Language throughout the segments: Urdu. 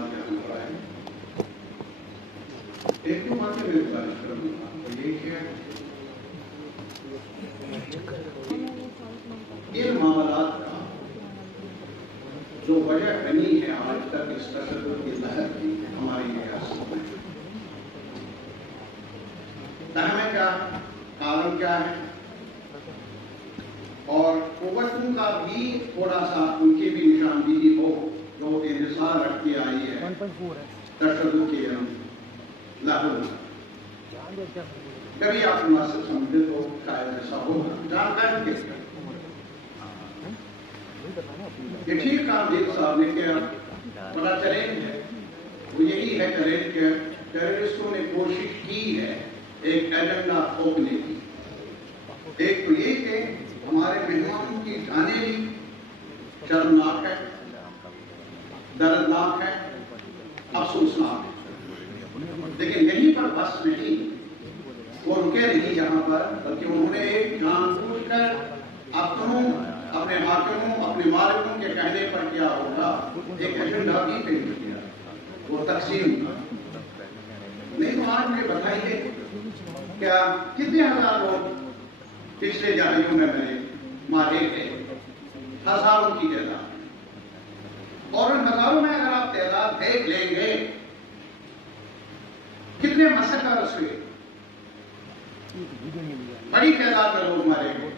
جماعت احمد رائے ایک دو باتیں میں گزارش کروں گا، یہ کہ ان معاملات کا جو وجہ بنی ہے آج تک اس تشدد کی لہر کی ہماری ریاست میں، تاہم کیا کارن کیا ہے، اور قوتوں کا بھی تھوڑا سا ان کی بھی نشاندہی ہو جو انحصار رکھتی آئی ہے تشدد کے لاہور میں۔ کبھی آپ مناسب سمجھے تو شاید ایسا ہوگا، جانکاری کس کا یہ ٹھیک کام دیکھ صاحب نے کیا بڑا چیلنج ہے، وہ یہی ہے چیلنج کہ ٹیررسٹوں نے کوشش کی ہے ایک ایجنڈا تھوپنے کی۔ ایک تو یہ کہ ہمارے مہمانوں کی جانیں بھی شرمناک ہے، دردناک ہے، افسوسناک ہے، لیکن یہیں پر بس نہیں، وہ رکے نہیں یہاں پر، بلکہ انہوں نے ایک جان بوجھ کر اپنے حاکموں اپنے مالکوں کے کہنے پر کیا ہوگا ایک ایجنڈا بھی پیش کیا، وہ تقسیم کا۔ نہیں تو آج مجھے بتائیے کیا کتنے ہزار لوگ پچھلے جاریوں میں مارے گئے، ہزاروں کی تعداد، اور ان ہزاروں میں اگر آپ تعداد دیکھ لیں گے کتنے مسکرز ہوئے، بڑی تعداد میں لوگ مارے گئے،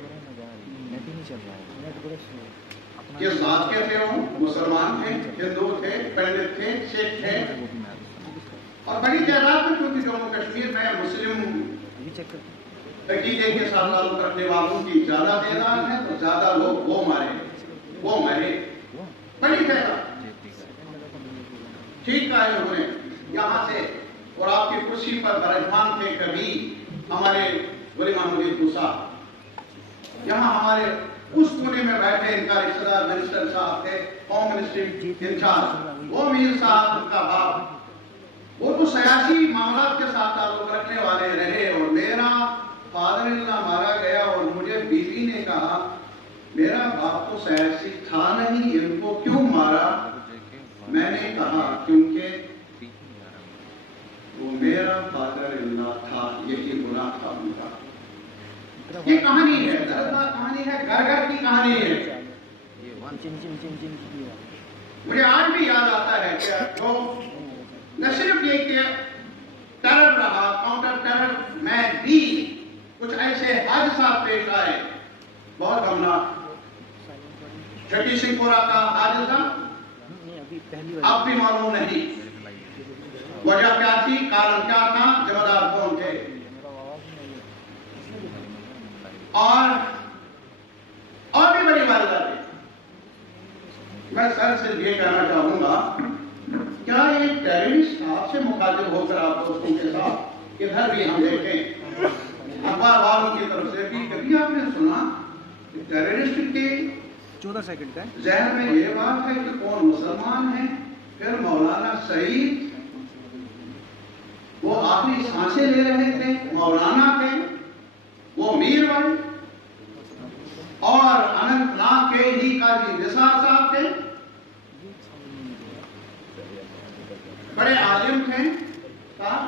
کس ذات کے تھے، وہ مسلمان تھے، ہندو تھے، پنڈت تھے، سکھ تھے، اور بڑی تعداد میں کیونکہ جموں کشمیر میں مسلم عقیدے کے ساتھ تعلق رکھنے والوں کی زیادہ تعداد ہے تو زیادہ لوگ وہ مرے، بڑی تعداد ٹھیک کہا ہے انہوں نے یہاں سے، اور آپ کی کرسی پر برجمان تھے کبھی ہمارے ولی محمود صاحب، یہاں ہمارے اس کونے میں بیٹھے ان کا رشتہ دار منسٹر صاحب تھے، ہوم منسٹری انچارج، وہ میر صاحب ان کا باپ، وہ تو سیاسی معاملات کے ساتھ تعلق رکھنے والے رہے، اور میرا فادر اللہ مارا گیا اور مجھے بیوی نے کہا میرا باپ تو سیاسی تھا نہیں، ان کو کیوں مارا؟ میں نے کہا کیونکہ وہ میرا فادر اللہ تھا، یہی گناہ تھا ان کا۔ یہ کہانی ہے، دردناک کہانی ہے، گھر گھر کی کہانی ہے۔ مجھے آج بھی یاد آتا ہے کہ جو نہ صرف یہ کہ ٹیرر رہا، کاؤنٹر ٹیرر میں بھی کچھ ایسے حادثات پیش آئے بہت غمناک۔ چھٹی سنگھ پورہ کا حادثہ اب بھی معلوم نہیں وجہ کیا تھی، کارن کیا تھا، ذمہ دار کون تھے، اور بھی بڑی وارداتیں۔ میں سر سے یہ کہنا چاہوں گا، کیا ایک ٹیررسٹ آپ سے مخاطب ہو کر آپ دوستوں کے ساتھ ادھر بھی ہم دیکھیں اخبار والوں کی طرف سے بھی کبھی آپ نے سنا کہ ٹیررسٹ کے 14 سیکنڈ کا ذہن میں یہ بات ہے کہ کون مسلمان ہے؟ پھر مولانا سعید وہ آخری سانسیں لے رہے تھے، مولانا تھے، وہ میر بھائی، اور اننت ناگ کے ہی قاضی نثار صاحب تھے، بڑے عالم تھے صاحب۔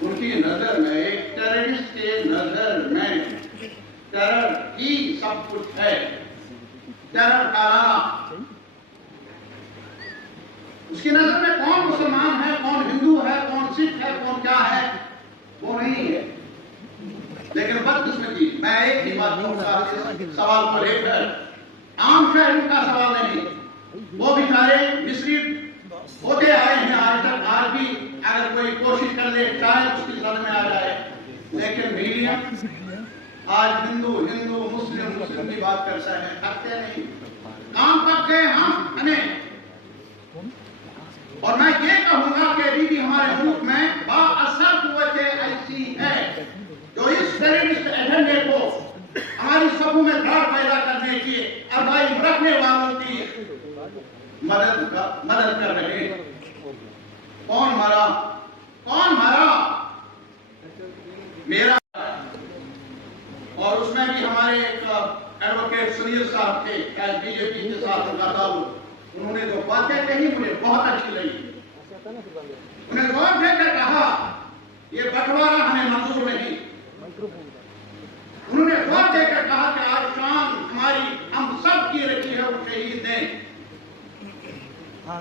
ان کی نظر میں، ایک ٹیررسٹ کے نظر میں ٹیرر ہی سب کچھ ہے، ٹیرر پھیلانا۔ اس کی نظر میں کون مسلمان ہے، کون ہندو ہے، کون سکھ ہے، کون کیا ہے، وہ نہیں ہے۔ لیکن بدقسمتی، میں ایک ہی بات سوال کو لے کر، عام شہریوں کا سوال نہیں، وہ بیچارے مصری ہوتے آئے ہیں آج تک، آج بھی اگر کوئی کوشش کر لے شاید اس کی سمجھ میں آ جائے، لیکن میڈیا آج ہندو مسلم کی بات کرتا ہے، کرتے نہیں، کام کرتے ہم انہیں۔ اور میں یہ کہوں گا کہ ابھی بھی ہمارے ملک میں بااثر قوتیں ایسی ہے جو اس ٹیررسٹ ایجنڈے کو ہماری صفوں میں دھاڑ پیدا کرنے کی، عزائم رکھنے والوں کی مدد کر رہے ہیں۔ کون مرا؟ میرا، اور اس میں بھی ہمارے ایک ایڈوکیٹ سنیل صاحب تھے، بی جے پی کے ساتھ ان کا تعلق، انہوں نے جو باتیں کہی مجھے بہت اچھی لگی. انہیں غور دے کر کہا یہ بٹوارا ہمیں منظور نہیں. انہوں نے غور دے کر کہا کہ آج شان ہماری ہم سب کی رکھی ہے وہ شہید نے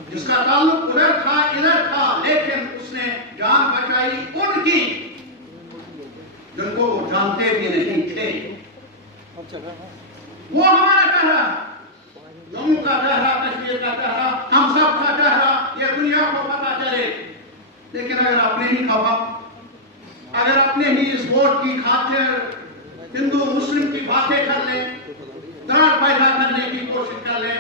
جس کا تعلق ادھر تھا ادھر تھا لیکن اس نے جان بچائی ان کی جن کو وہ جانتے بھی نہیں تھے. وہ ہمارا چہرہ جموں کا چہرہ کشمیر کا چہرہ ہم سب کا چہرہ یہ دنیا کو پتا چلے. لیکن اگر اپنے ہی خواب اگر اپنے ہی اس ووٹ کی خاطر ہندو مسلم کی باتیں کر لیں دراڑ پیدا کرنے کی کوشش کر لیں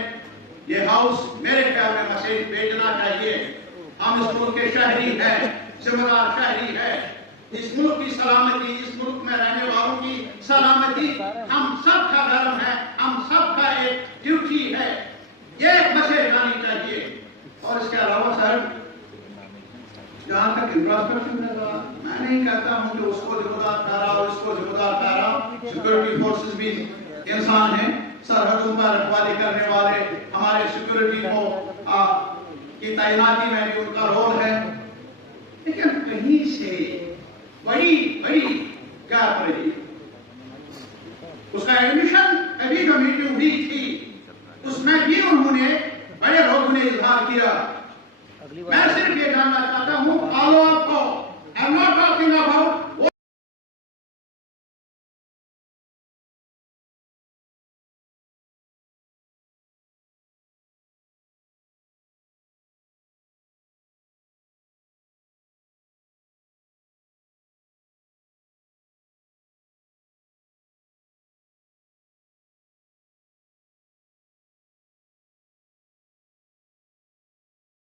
یہ ہاؤس میرے خیال میں میسیج بھیجنا چاہیے. ہم اس ملک کے شہری ہیں ذمہ دار شہری ہے. اس ملک کی سلامتی اس ملک میں رہنے والوں کی سلامتی ہم سب کا دھرم ہے ہم سب کا ایک ڈیوٹی ہے. یہ ایک میسیج آنی چاہیے. اور اس کے علاوہ صاحب جہاں تک انفراسٹرکچر میں نہیں کہتا ہوں کہ اس کو ذمہ دار ٹھہرا اور اس کو ذمہ دار ٹھہرا. سیکورٹی فورسز بھی انسان ہیں سرحدوں پر رکھوالی کرنے والے ہمارے سیکورٹی کو کی تعیناتی میں بھی ان کا رول ہے. لیکن کہیں سے بڑی گیپ رہی. اس کا ایڈمیشن ابھی جو میٹنگ ہوئی تھی اس میں بھی انہوں نے بڑے لوگوں نے اظہار کیا. میں صرف یہ جاننا چاہتا ہوں آلو آپ کو I'm not talking about